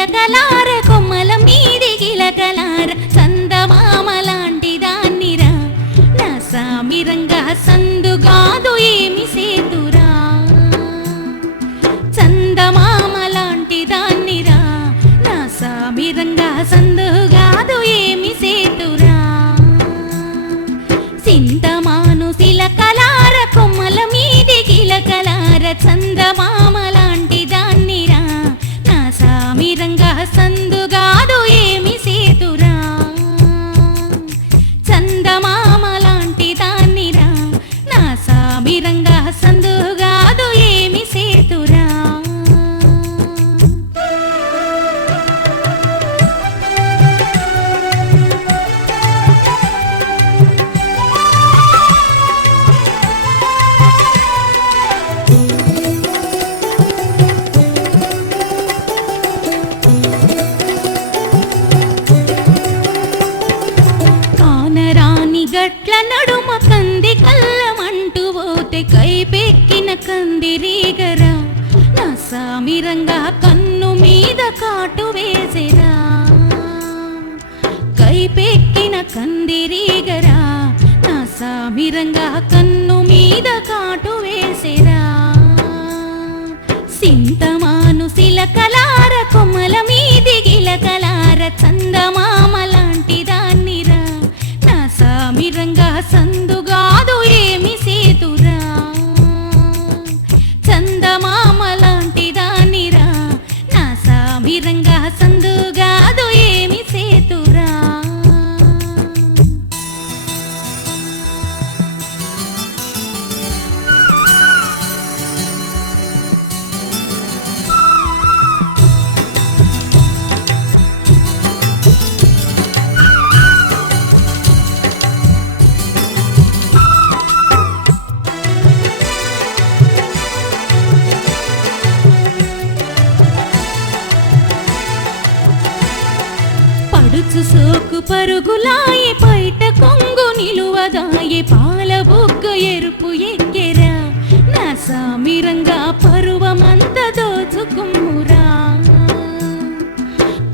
గిలకలార కొమ్మల మీది గిలకలార సందమామలాంటి దాన్నిరా. నా సామిరంగా సందు కాదు ఏమి సేతురా. చందమామలాంటి దాన్నిరా. నా సామిరంగా సందు కాదు ఏమి సేతురా. సింతమాను శిలకలార కొమ్మల మీది గిలకలార చందమామ గట్ల నడుమ కంది కల్లమంటూ పోతే కైపెక్కిన కందిరీగరా నా సామిరంగా కన్ను మీద కాటు వేసెరా. కైపెక్కిన కందిరీగరా నా సామిరంగా కన్ను మీద కాటు వేసేరా. సింతమాను సిలకలార కొమ్మల పడుచు సోకు పరుగులాయి బయట కొంగు నిలువదాయి పాల బుగ్గ ఎరుపు ఎక్కెరా. నా సామిరంగా పరువమంత దోచుకుమ్మురా.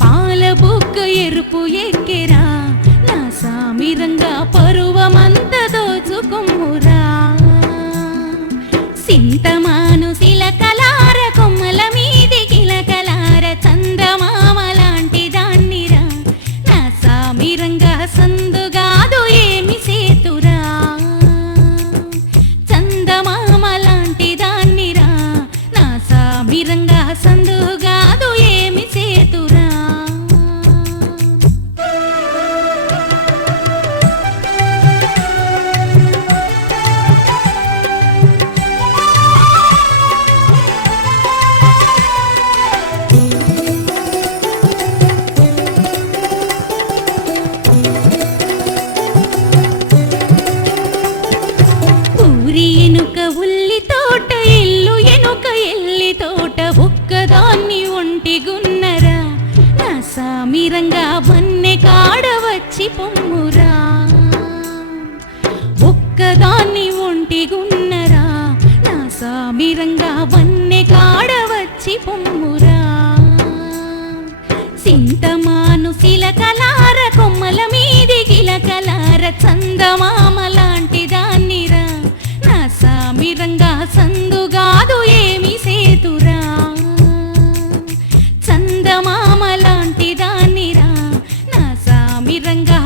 పాల బుగ్గ ఎరుపు ఎక్కెరా. నా సామిరంగా పరువమంత దోచుకుమ్మురా. సింతమా దూరంగా వన్నె కాడ వచ్చి పొమ్మురా? ఒక్కదాన్ని ఒంటి గున్నరా? నా సామిరంగా వన్నె కాడ వచ్చి పొమ్మురా? సింతమాను శిలకలార కొమ్మల మీది గిలకలార చంద సామిరంగా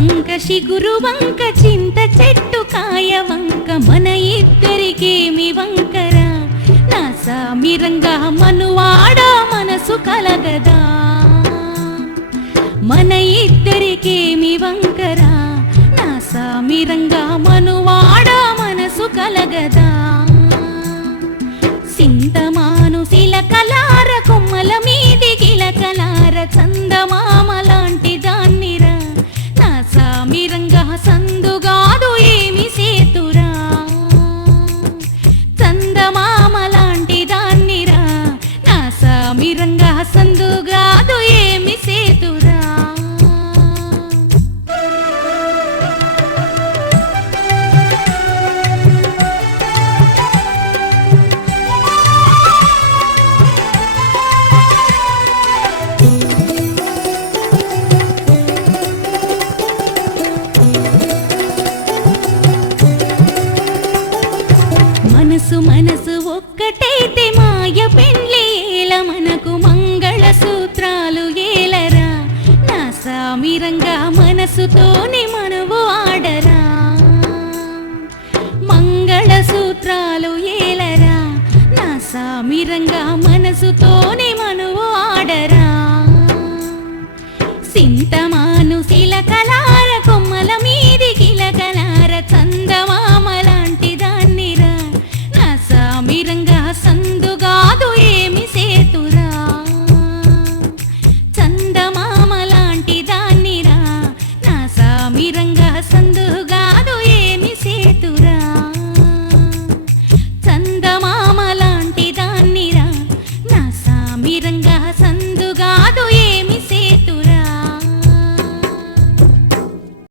వంక శిగురు వంక చింత చెట్టు కాయ వంక మన ఇద్దరికేమి వంకరా. నా సామిరంగా మనువాడా మనసు కలగదా. మన ఇద్దరికేమి వంకరా. నా సామిరంగా మనువాడా మనసు కలగదా. సింతమా మనసు మనసు ఒక్కటైతే మాయ పెళ్ళేల మనకు మంగళ సూత్రాలు ఏలరా? నా సామిరంగా మనసుతోనే మనవు ఆడరా? మంగళ సూత్రాలు ఏలరా? నా సామిరంగా మనసుతోనే మనవు ఆడరా? సింతమా